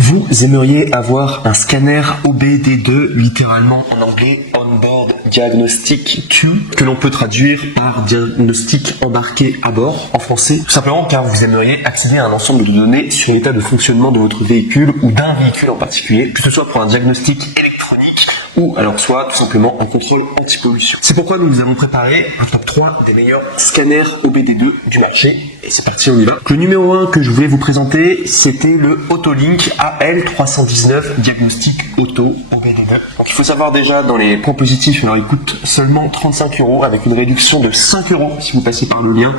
Vous aimeriez avoir un scanner OBD2, littéralement en anglais On-Board Diagnostic Tube, que l'on peut traduire par diagnostic embarqué à bord en français, tout simplement car vous aimeriez accéder à un ensemble de données sur l'état de fonctionnement de votre véhicule ou d'un véhicule en particulier, que ce soit pour un diagnostic électronique ou alors soit tout simplement un contrôle anti-pollution. C'est pourquoi nous vous avons préparé un top 3 des meilleurs scanners OBD2 du marché. Et c'est parti, on y va. Le numéro 1 que je voulais vous présenter, c'était le Autolink AL319 Diagnostic Auto OBD2. Donc il faut savoir déjà dans les points positifs, alors il coûte seulement 35 € avec une réduction de 5 € si vous passez par le lien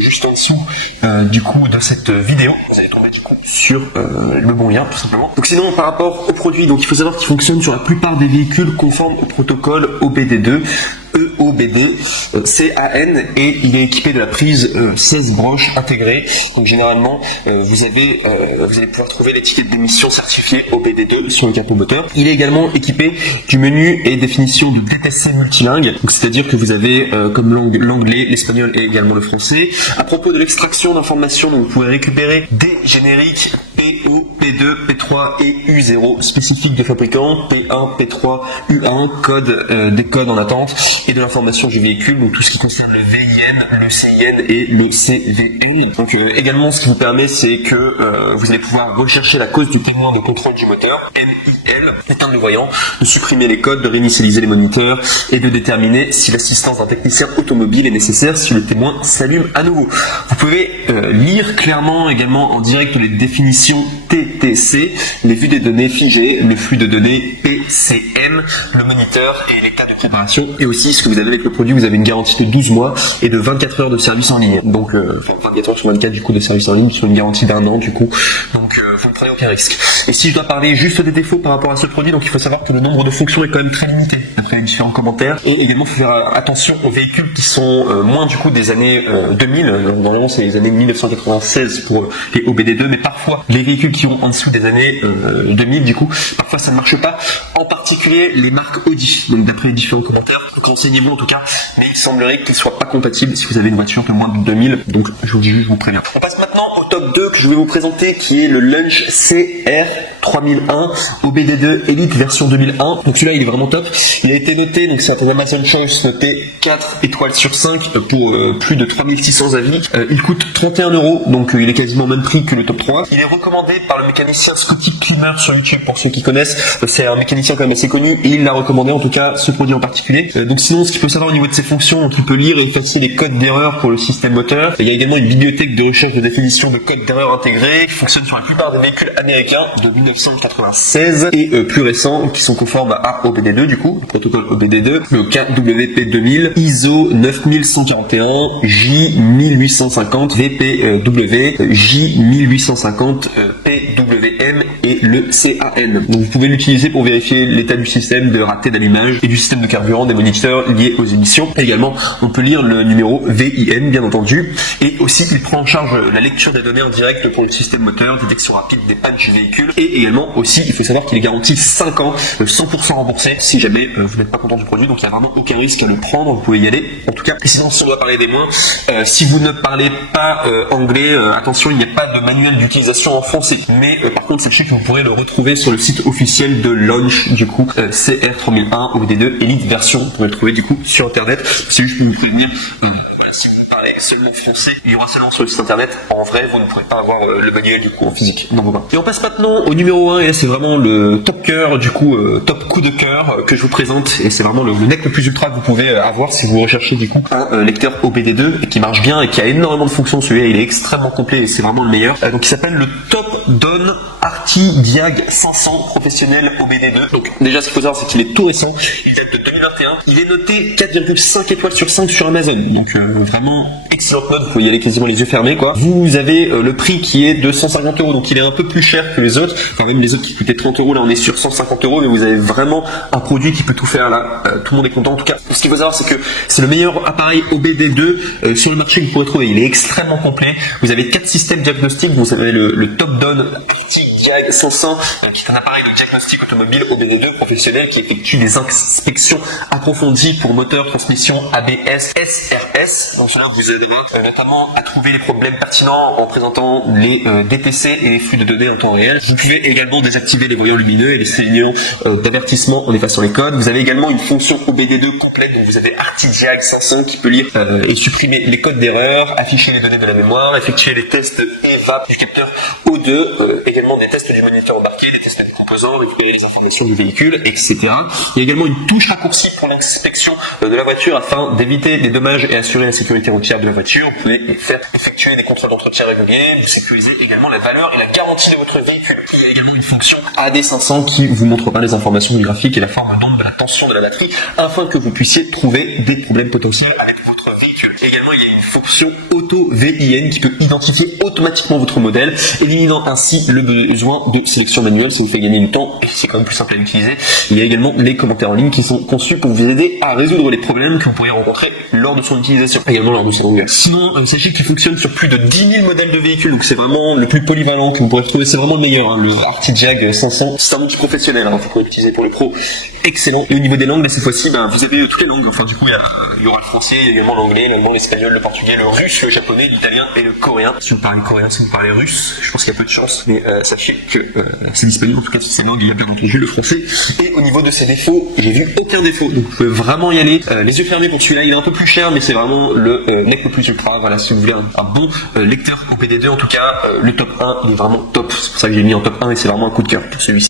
juste en dessous du coup de cette vidéo. Vous allez tomber du coup sur le bon lien tout simplement. Donc sinon par rapport au produit, donc il faut savoir qu'il fonctionne sur la plupart des véhicules conformes au protocole OBD2. EOBD CAN et il est équipé de la prise 16 broches intégrée. Donc généralement vous allez pouvoir trouver l'étiquette d'émission certifiée OBD2 sur le capot moteur. Il est également équipé du menu et définition de DTC multilingue, donc c'est-à-dire que vous avez comme langue l'anglais, l'espagnol et également le français. À propos de l'extraction d'informations, vous pouvez récupérer des génériques PO, P2, P3 et U0 spécifiques des fabricants, P1, P3, U1, des codes en attente et de l'information du véhicule, donc tout ce qui concerne le VIN, le CIN et le CVN. Donc également ce qui vous permet c'est que vous allez pouvoir rechercher la cause du témoin de contrôle du moteur, MIL, éteindre le voyant, de supprimer les codes, de réinitialiser les moniteurs et de déterminer si l'assistance d'un technicien automobile est nécessaire si le témoin s'allume à nouveau. Vous pouvez lire clairement également en direct les définitions TTC, les vues des données figées, le flux de données PCM, le moniteur et l'état de préparation et aussi ce que vous avez avec le produit. Vous avez une garantie de 12 mois et de 24 heures de service en ligne. Donc 24 heures sur 24 du coup de service en ligne sur une garantie d'1 an du coup. Donc vous ne prenez aucun risque. Et si je dois parler juste des défauts par rapport à ce produit, donc il faut savoir que le nombre de fonctions est quand même très limité après les différents commentaires. Et également il faut faire attention aux véhicules qui sont moins du coup des années 2000. Normalement c'est les années 1996 pour les OBD2, mais parfois les véhicules qui ont en dessous des années 2000 du coup, parfois ça ne marche pas. En particulier les marques Audi. Donc d'après les différents commentaires, renseignez-vous en tout cas, mais il semblerait qu'ils ne soient pas compatibles si vous avez une voiture de moins de 2000. Donc je vous dis juste, je vous préviens. On passe maintenant au top 2 que je vais vous présenter, qui est le Launch CR3001 OBD2 Elite version 2001. Donc celui-là il est vraiment top. Il a été noté, donc c'est un Amazon Choice noté 4 étoiles sur 5 pour plus de 3600 avis. Il coûte 31 €, donc il est quasiment au même prix que le top 3. Il est recommandé par le mécanicien Scotty Climmer sur YouTube pour ceux qui connaissent. C'est un mécanicien quand même assez connu et il l'a recommandé en tout cas ce produit en particulier. Donc sinon ce qu'il faut savoir au niveau de ses fonctions, donc il peut lire et effacer les codes d'erreur pour le système moteur. Il y a également une bibliothèque de recherche de définition de codes d'erreur intégrés qui fonctionne sur la plupart des véhicules américains de 1996 et plus récents qui sont conformes à OBD2 du coup, le protocole OBD2, le KWP2000, ISO 9141, J1850, VPW, J1850, PWM et le CAN. Donc vous pouvez l'utiliser pour vérifier l'état du système de raté d'allumage et du système de carburant des moniteurs liés aux émissions. Également, on peut lire le numéro VIN bien entendu et aussi il prend en charge la lecture des données en direct pour le système moteur, détection rapide des pannes du véhicule et également aussi il faut savoir qu'il est garanti 5 ans 100% remboursé si jamais vous n'êtes pas content du produit, donc il n'y a vraiment aucun risque à le prendre, vous pouvez y aller en tout cas. Et sinon si on doit parler des moins, si vous ne parlez pas anglais, attention il n'y a pas de manuel d'utilisation en français, mais par contre sachez que vous pourrez le retrouver sur le site officiel de Launch du coup CR3001 OBD2 Elite version, vous pouvez le trouver du coup sur internet. C'est juste pour vous prévenir, si vous parlez seulement français, il y aura seulement sur le site internet. En vrai, vous ne pourrez pas avoir le manuel du coup en physique. Non, pas. Et on passe maintenant au numéro 1 et là c'est vraiment le top cœur du coup, top coup de cœur que je vous présente et c'est vraiment le nec le plus ultra que vous pouvez avoir si vous recherchez du coup un lecteur OBD2 et qui marche bien et qui a énormément de fonctions. Celui-là il est extrêmement complet et c'est vraiment le meilleur. Donc il s'appelle le Top Don Arti Diag 500 professionnel OBD2. Donc déjà ce qu'il faut savoir c'est qu'il est tout récent, il date de 2021. Il est noté 4,5 étoiles sur 5 sur Amazon. Donc vraiment excellente note, vous pouvez y aller quasiment les yeux fermés quoi. Vous avez le prix qui est de 150 €, donc il est un peu plus cher que les autres. Enfin même les autres qui coûtaient 30 €, là on est sur 150 €, mais vous avez vraiment un produit qui peut tout faire là. Tout le monde est content en tout cas. Ce qu'il faut savoir c'est que c'est le meilleur appareil OBD2 sur le marché que vous pourrez trouver. Il est extrêmement complet. Vous avez 4 systèmes diagnostiques. Vous avez le Top Down JAG 500, qui est un appareil de diagnostic automobile OBD2 professionnel qui effectue des inspections approfondies pour moteur, transmission, ABS, SRS. Donc cela vous aidera notamment à trouver les problèmes pertinents en présentant les DTC et les flux de données en temps réel. Vous pouvez également désactiver les voyants lumineux et les signaux d'avertissement en effaçant les codes. Vous avez également une fonction OBD2 complète, donc vous avez ArtiJAG 500 qui peut lire et supprimer les codes d'erreur, afficher les données de la mémoire, effectuer les tests EVAP du capteur O2, également des tests du moniteur embarqué, des tests des composants, récupérer les informations du véhicule, etc. Il y a également une touche raccourcie pour l'inspection de la voiture afin d'éviter les dommages et assurer la sécurité routière de la voiture. Vous pouvez faire effectuer des contrôles d'entretien réguliers, vous sécurisez également la valeur et la garantie de votre véhicule. Il y a également une fonction AD500 qui vous montrera les informations du graphique et la forme d'onde de la tension de la batterie afin que vous puissiez trouver des problèmes potentiels avec votre véhicule. Également, il y a une fonction auto VIN qui peut identifier automatiquement votre modèle, éliminant ainsi le besoin de sélection manuelle. Ça vous fait gagner du temps et c'est quand même plus simple à utiliser. Il y a également les commentaires en ligne qui sont conçus pour vous aider à résoudre les problèmes que vous pourriez rencontrer lors de son utilisation, également lors de sa longueur. Sinon, sachez qu'il fonctionne sur plus de 10 000 modèles de véhicules, donc c'est vraiment le plus polyvalent que vous pourrez trouver. C'est vraiment le meilleur, hein, le ArtiJAG 500. C'est un outil professionnel, hein, faut l'utiliser pour les pros. Excellent. Et au niveau des langues, cette fois-ci, vous avez toutes les langues. Enfin, du coup, il y aura le français, il y a également l'anglais, l'allemand, l'espagnol, le portugais, le russe, le japonais, l'italien et le coréen. Si vous parlez coréen, si vous parlez russe, je pense qu'il y a peu de chance, mais sachez que c'est disponible. En tout cas, sur ces langues, il y a bien entendu le français. Et au niveau de ses défauts, j'ai vu aucun défaut. Donc, vous pouvez vraiment y aller. Les yeux fermés pour celui-là, il est un peu plus cher, mais c'est vraiment le mec le plus ultra. Voilà, si vous voulez un bon lecteur OBD2, en tout cas, le top 1, il est vraiment top. C'est pour ça que j'ai mis en top 1 et c'est vraiment un coup de cœur pour celui-ci.